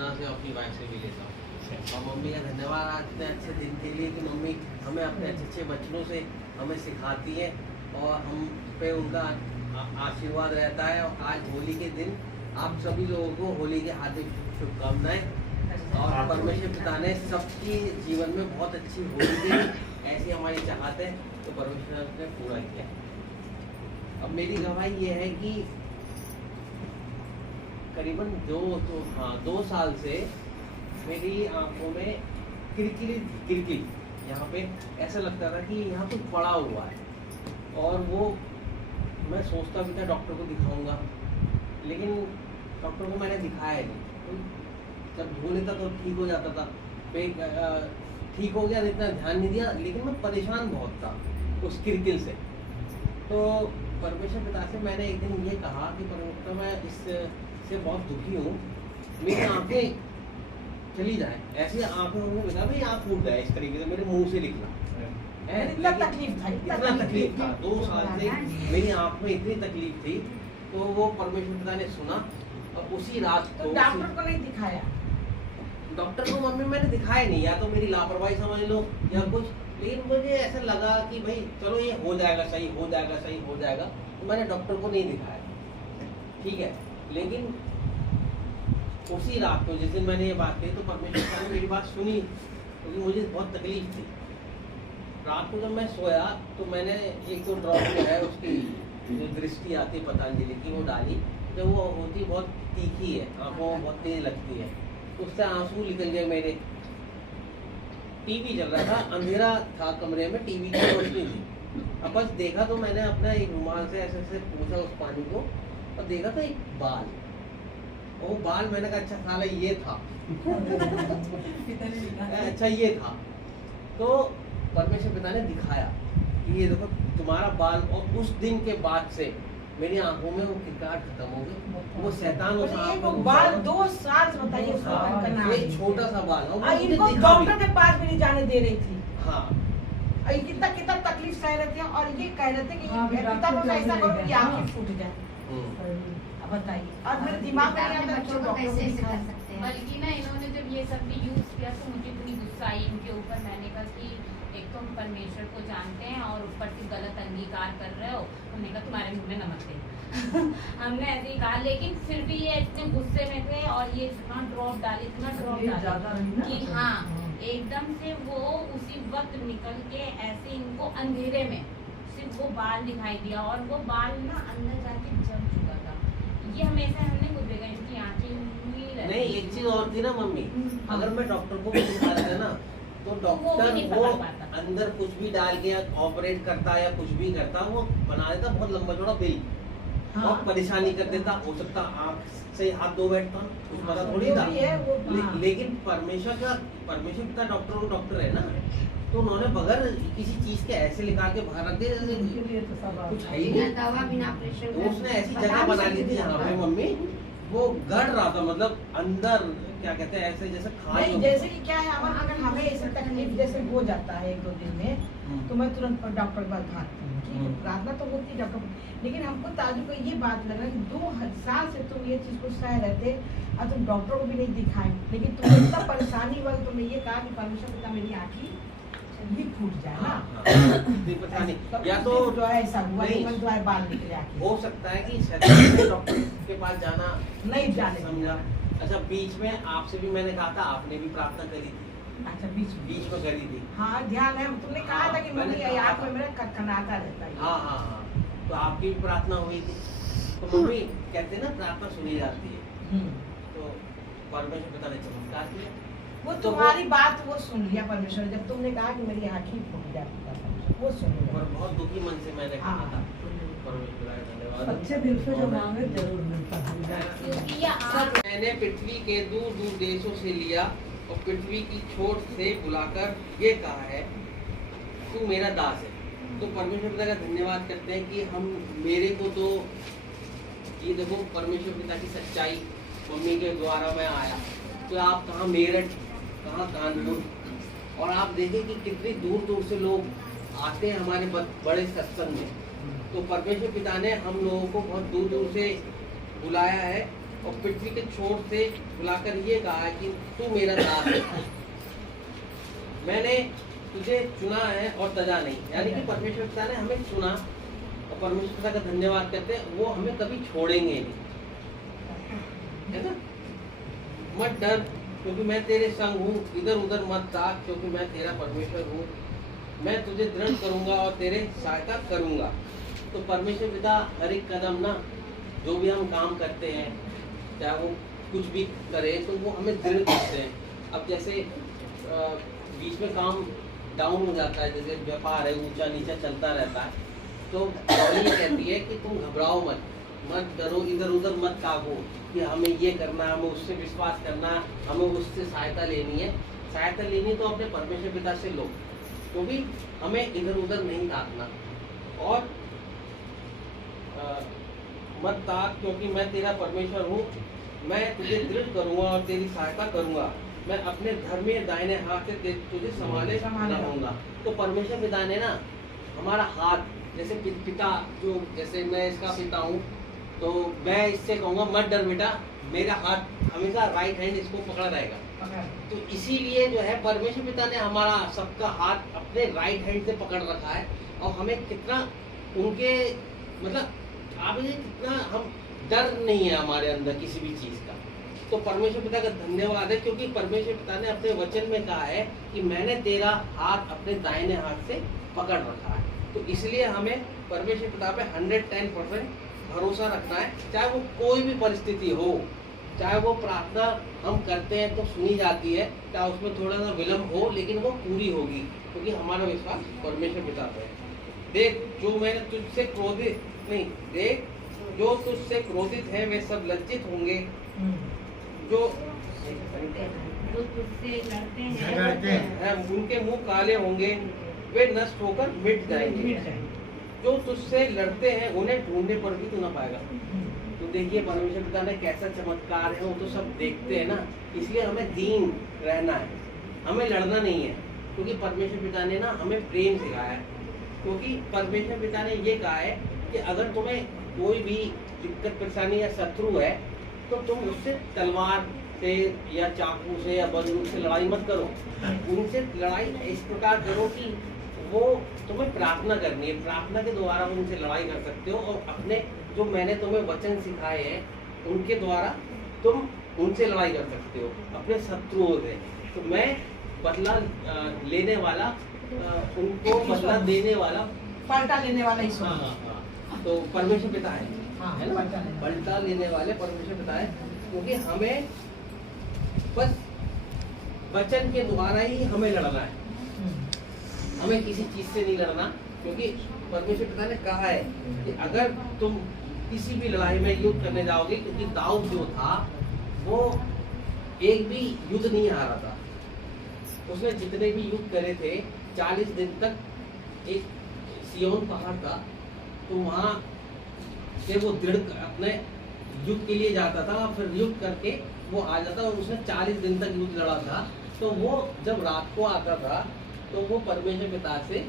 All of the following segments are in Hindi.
ना से अपनी वाइफ से भी लेता हूँ। और मम्मी का धन्यवाद आज इतने अच्छे दिन के लिए कि मम्मी हमें अपने अच्छे अच्छे बच्चों से हमें सिखाती है और हम पे उनका आशीर्वाद रहता है। और आज होली के दिन आप सभी लोगों को होली की हार्दिक शुभकामनाएं। और परमेश्वर पिता ने सबकी जीवन में बहुत अच्छी होली दी, ऐसी हमारी चाहत है, तो परमेश्वर ने पूरा किया। अब मेरी गवाही ये है कि करीबन 2 साल से मेरी आंखों में किरकिरी यहाँ पे ऐसा लगता था कि यहाँ कुछ पड़ा हुआ है। और वो मैं सोचता भी था डॉक्टर को दिखाऊंगा, लेकिन डॉक्टर को मैंने दिखाया नहीं। जब धो लेता तो ठीक हो जाता था, ठीक हो गया, इतना ध्यान नहीं दिया, लेकिन मैं परेशान बहुत था उस किरकिर से। तो परमेश्वर पिता से मैंने एक दिन ये कहा कि परमेश्वर मैं इससे बहुत दुखी हूँ, मेरी आंखें चली जाए, ऐसी आंखें उन्होंने बताया भाई आँख फूट जाए इस तरीके से, मेरे मुंह से निकला। इतना तकलीफ था 2 साल से मेरी आँख में इतनी तकलीफ थी। तो वो परमेश्वर पिता ने सुना और उसी रात को डॉक्टर को नहीं दिखाया। डॉक्टर को मम्मी मैंने दिखाया नहीं, या तो मेरी लापरवाही समझ लो या कुछ, लेकिन मुझे ऐसा लगा कि भाई चलो ये हो जाएगा, सही हो जाएगा, सही हो जाएगा, तो मैंने डॉक्टर को नहीं दिखाया, ठीक है। लेकिन उसी रात को जिस दिन मैंने ये बात कही तो परमेश्वर ने मेरी बात सुनी, क्योंकि मुझे बहुत तकलीफ थी। रात को जब मैं सोया तो मैंने एक तो ड्रॉप जो है उसकी जो दृष्टि आती है पतंजलि की वो डाली, जब वो होती बहुत तीखी है, आंखों में बहुत तेज लगती है, उससे आंसू निकल गए मेरे। टीवी चल रहा था, अंधेरा था कमरे में, टीवी की रोशनी थी। अब बस देखा तो मैंने अपना एक रुमाल से ऐसे ऐसे पोंछा उस पानी को और देखा था एक बाल। वो बाल मैंने कहा अच्छा साला ये था अच्छा ये था। तो परमेश्वर पिता ने दिखाया कि ये देखो तुम्हारा बाल। और उस दिन के बाद से मेरी आंखों में वो किरकाट खत्म हो गई, वो शैतान वो बाल 2 साल से बताइए, एक छोटा सा बाल इनको डॉक्टर के पास भी नहीं जाने दे रही थी। हाँ, कितना तकलीफ सह रहे थे और ये कह रहे थे कि पिता को ऐसा करो कि आंखें फूट जाए। अब बताइए, और मेरे दिमाग में नहीं आता बच्चों को कैसे ऐसे कर सकते हैं। बल्कि ना इन्होंने जब ये सब भी यूज किया तो मुझे इतनी गुस्सा आई इनके ऊपर। मैंने कहा कि एक तो हम परमेश्वर को जानते हैं और ऊपर से गलत अंगीकार कर रहे हो। हमने कहा तुम्हारे मुंह में नमक है हमने ऐसे ही कहा, लेकिन फिर भी ये इतने गुस्से में थे और ये इतना ड्रॉप डाली कि हाँ एकदम से वो उसी वक्त निकल के ऐसे इनको अंधेरे में सिर्फ वो बाल दिखाई दिया और वो बाल ना अंदर जाके जम चुका था। ये हमेशा हमने खुद देखा, इनकी आंखें नहीं। एक चीज और थी ना मम्मी, अगर मैं डॉक्टर को भी दिखा देता ना तो डॉक्टर वो अंदर कुछ भी डाल के ऑपरेट करता या कुछ भी करता, वो बना देता बहुत लंबा चौड़ा बिल, बहुत परेशानी कर देता। हो सकता आँख से हाथ धो बैठता, कुछ पता थोड़ी था। लेकिन परमेश्वर पिता डॉक्टर है ना, तो उन्होंने बगैर किसी चीज के ऐसे निकाल के बाहर रख दिया कुछ है ही नहीं। दवा बिना ऑपरेशन तो उसने ऐसी जगह बना ली थी यहाँ पे मम्मी, वो गड़ रहा था, मतलब अंदर क्या कहते हैं ऐसे जैसे नहीं, जैसे कि क्या है अमन, अगर हमें ऐसे तकलीफ जैसे हो जाता है 1-2 दिन में तो मैं तुरंत डॉक्टर के पास भागती हूँ, ठीक है, प्रार्थना तो होती है डॉक्टर। लेकिन हमको ताजु को ये बात लग रहा है कि 2 साल से तुम ये चीज को सह रहे थे और तुम डॉक्टर को भी नहीं दिखाए, लेकिन तुम्हें इतना परेशानी हुआ, तुमने ये कहा कि परमेश्वर पिता मेरी आँखी भी फूट जाए ना। पता नहीं, या तो जो है ऐसा हुआ तुम्हारे बाल निकले आँखें। हो सकता है कि शैतान ने डॉक्टर के पास जाना नहीं जाने समझा। अच्छा, बीच में आपसे भी मैंने कहा था, आपने भी प्रार्थना करी थी। अच्छा, बीच में करी थी। हाँ, ध्यान है, तुमने कहा था कि मम्मी आँख में मेरा कनकनाता रहता है। हाँ, तो आपकी भी प्रार्थना हुई थी। तो मम्मी कहते हैं ना प्रार्थना सुनी जाती है, तो परमेश्वर पिता ने चमत्कार किया। वो तुम्हारी बात वो सुन लिया परमेश्वर, जब तुमने कहा कि मेरी आँखें फूट जाती है, वो सुन लिया। और बहुत दुखी मन से मैंने कहा था, परमेश्वर का धन्यवाद। अच्छे दिल से जो मांगे जरूर मिलता है। मैंने पृथ्वी के दूर दूर देशों से लिया और पृथ्वी की छोर से बुलाकर ये कहा है तू मेरा दास है। तो परमेश्वर पिता का धन्यवाद करते हैं कि हम मेरे को तो ये देखो परमेश्वर पिता की सच्चाई मम्मी के द्वारा मैं आया। तो आप कहाँ मेरठ, कहाँ कानपुर, और आप देखें कि कितनी दूर दूर से लोग आते हैं हमारे बड़े सत्संग में। तो परमेश्वर पिता ने हम लोगों को बहुत दूर दूर से बुलाया है और पृथ्वी के छोर से बुलाकर ये कहा है कि तू मेरा दास है, मैंने तुझे चुना है और तजा नहीं। यानी कि परमेश्वर पिता ने हमें चुना और परमेश्वर पिता का धन्यवाद करते हैं, वो हमें कभी छोड़ेंगे नहीं, है ना। मत डर क्योंकि मैं तेरे संग हूँ, इधर उधर मत ताक क्योंकि मैं तेरा परमेश्वर हूँ, मैं तुझे दृढ़ करूंगा और तेरे सहायता करूंगा। तो परमेश्वर पिता हर एक कदम ना, जो भी हम काम करते हैं, चाहे वो कुछ भी करें, तो वो हमें दृढ़ करते हैं। अब जैसे बीच में काम डाउन हो जाता है, जैसे व्यापार है ऊंचा नीचा चलता रहता है, तो बॉडी कहती है कि तुम घबराओ मत, मत डरो, इधर उधर मत ताको कि हमें ये करना, हमें उससे विश्वास करना, हमें उससे सहायता लेनी है। सहायता लेनी तो अपने परमेश्वर पिता से लो, क्योंकि हमें इधर उधर नहीं ताकना। और मत ताक क्योंकि मैं तेरा परमेश्वर हूँ, मैं तुझे दृढ़ करूँगा और तेरी सहायता करूँगा, मैं अपने धर्मी दाहिने हाथ से तुझे संभाले रहूँगा। तो परमेश्वर पिता ने ना हमारा हाथ, जैसे पिता, जो जैसे मैं इसका पिता हूँ, तो मैं इससे कहूँगा मत डर बेटा, मेरा हाथ हमेशा राइट हैंड इसको पकड़ा रहेगा। तो इसीलिए जो है परमेश्वर पिता ने हमारा सबका हाथ अपने राइट हैंड से पकड़ रखा है, और हमें कितना उनके मतलब आप ये कितना हम डर नहीं है हमारे अंदर किसी भी चीज का। तो परमेश्वर पिता का धन्यवाद है, क्योंकि परमेश्वर पिता ने अपने वचन में कहा है कि मैंने तेरा हाथ अपने दाहिने हाथ से पकड़ रखा है। तो इसलिए हमें परमेश्वर पिता पे 110% भरोसा रखना है, चाहे वो कोई भी परिस्थिति हो, चाहे वो प्रार्थना हम करते हैं तो सुनी जाती है, चाहे उसमें थोड़ा सा विलम्ब हो, लेकिन वो पूरी होगी, क्योंकि हमारा विश्वास परमेश्वर पिता पे है। देख जो मैंने तुझसे क्रोधित नहीं, देख जो तुझसे क्रोधित है वे सब लज्जित होंगे, जो तुझसे लड़ते हैं उनके मुंह काले होंगे, वे नष्ट होकर मिट जाएंगे। जो तुझसे लड़ते हैं उन्हें ढूंढने पर भी तू ना पाएगा। तो देखिए परमेश्वर पिता ने कैसा चमत्कार है, वो तो सब देखते हैं ना, इसलिए हमें दीन रहना है, हमें लड़ना नहीं है, क्योंकि परमेश्वर पिता ने ना हमें प्रेम सिखाया है। क्योंकि परमेश्वर पिता ने ये कहा है कि अगर तुम्हें कोई भी दिक्कत परेशानी या शत्रु है, तो तुम उससे तलवार से या चाकू से या बंदूक से लड़ाई मत करो, उनसे लड़ाई इस प्रकार करो कि वो तुम्हें प्रार्थना करनी है, प्रार्थना के द्वारा उनसे लड़ाई कर सकते हो, और अपने जो मैंने तुम्हें वचन सिखाए हैं उनके द्वारा तुम उनसे लड़ाई कर सकते हो, अपने शत्रुओं से। तो मैं बदला लेने वाला, उनको बदला देने वाला, पलटा लेने वाला ही तो परमेश्वर पिता है, हाँ, है ना, पलटा लेने वाले परमेश्वर पिता है। क्योंकि हमें बस वचन के द्वारा ही हमें लड़ना है, हमें किसी चीज से नहीं लड़ना, क्योंकि परमेश्वर पिता ने कहा है कि अगर तुम किसी भी लड़ाई में युद्ध करने जाओगे, क्योंकि दाऊद जो था वो एक भी युद्ध नहीं हारा था, उसने जितने भी युद्ध करे थे 40 दिन तक एक सिय्योन पहाड़ था, तो वहां से वो दृढ़ अपने युद्ध के लिए जाता था, फिर युद्ध करके वो आ जाता, और उसने 40 दिन तक युद्ध लड़ा था। तो वो जब रात को आता था तो वो परमेश्वर पिता से,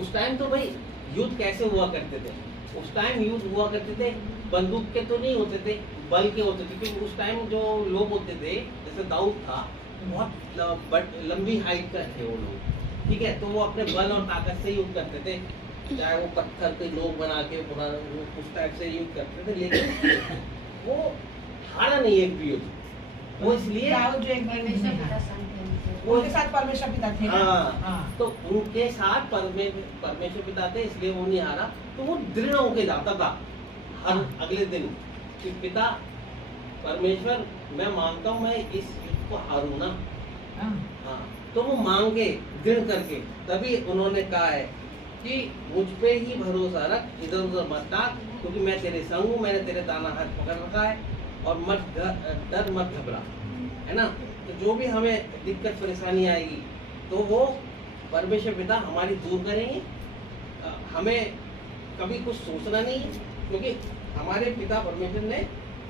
उस टाइम तो भाई युद्ध कैसे हुआ करते थे, उस टाइम युद्ध हुआ करते थे बंदूक के तो नहीं होते थे, बल के होते थे, क्योंकि उस टाइम जो लोग होते थे, जैसे दाऊद था, बहुत लंबी हाइट का थे वो लोग, ठीक है, तो वो अपने बल और ताकत से युद्ध करते थे, चाहे वो पत्थर के लोग बना के उस टाइप से युद्ध करते थे, लेकिन वो हारा नहीं एक भी युद्ध, वो इसलिए दाऊद जो एक परमेश्वर पिता संग थे उनके साथ परमेश्वर पिता थे। हाँ, तो उनके साथ परमेश्वर पिता थे, इसलिए वो नहीं हारा। तो वो दृढ़ होके जाता था हर अगले दिन कि पिता परमेश्वर, मैं मानता हूँ मैं इस युद्ध को हारूं ना, हाँ, तो वो मांगे दृढ़ करके, तभी उन्होंने कहा है कि मुझ पे ही भरोसा रख, इधर उधर मत ताक, क्योंकि मैं तेरे संग हूँ, मैंने तेरे दाना हाथ पकड़ रखा है, और मत डर मत घबरा, है ना। तो जो भी हमें दिक्कत परेशानी आएगी तो वो परमेश्वर पिता हमारी दूर करेंगे, हमें कभी कुछ सोचना नहीं है, क्योंकि हमारे पिता परमेश्वर ने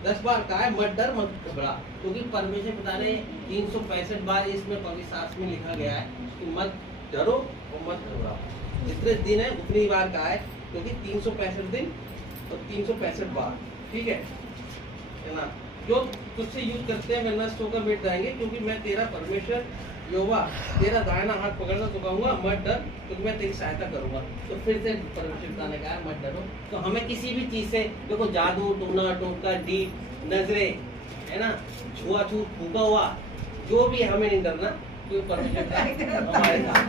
10 बार कहा है मत डर मत घबरा, क्योंकि परमेश्वर पिता ने 365 बार इसमें पवित्र शास्त्र में लिखा गया है कि मत डरो और मत घबराओ। जितने दिन है उतनी बार कहा है, क्योंकि 365 दिन और 365 बार, ठीक है। है ना, जो तुझसे यूज करते हैं वे नष्ट होकर मिट जाएंगे, क्योंकि मैं तेरा परमेश्वर यहोवा तेरा दाहिना हाथ पकड़ना चुकाऊंगा, मत डर क्योंकि मैं तेरी सहायता करूंगा। तो फिर से परमेश्वर पिता ने कहा मत डरो। तो हमें किसी भी चीज से, देखो जादू टोना टोटका डीप नजरें है ना, छुआछूत फूका हुआ जो भी है, हमें नहीं डरना, क्योंकि परमेश्वर पिता हमारे साथ।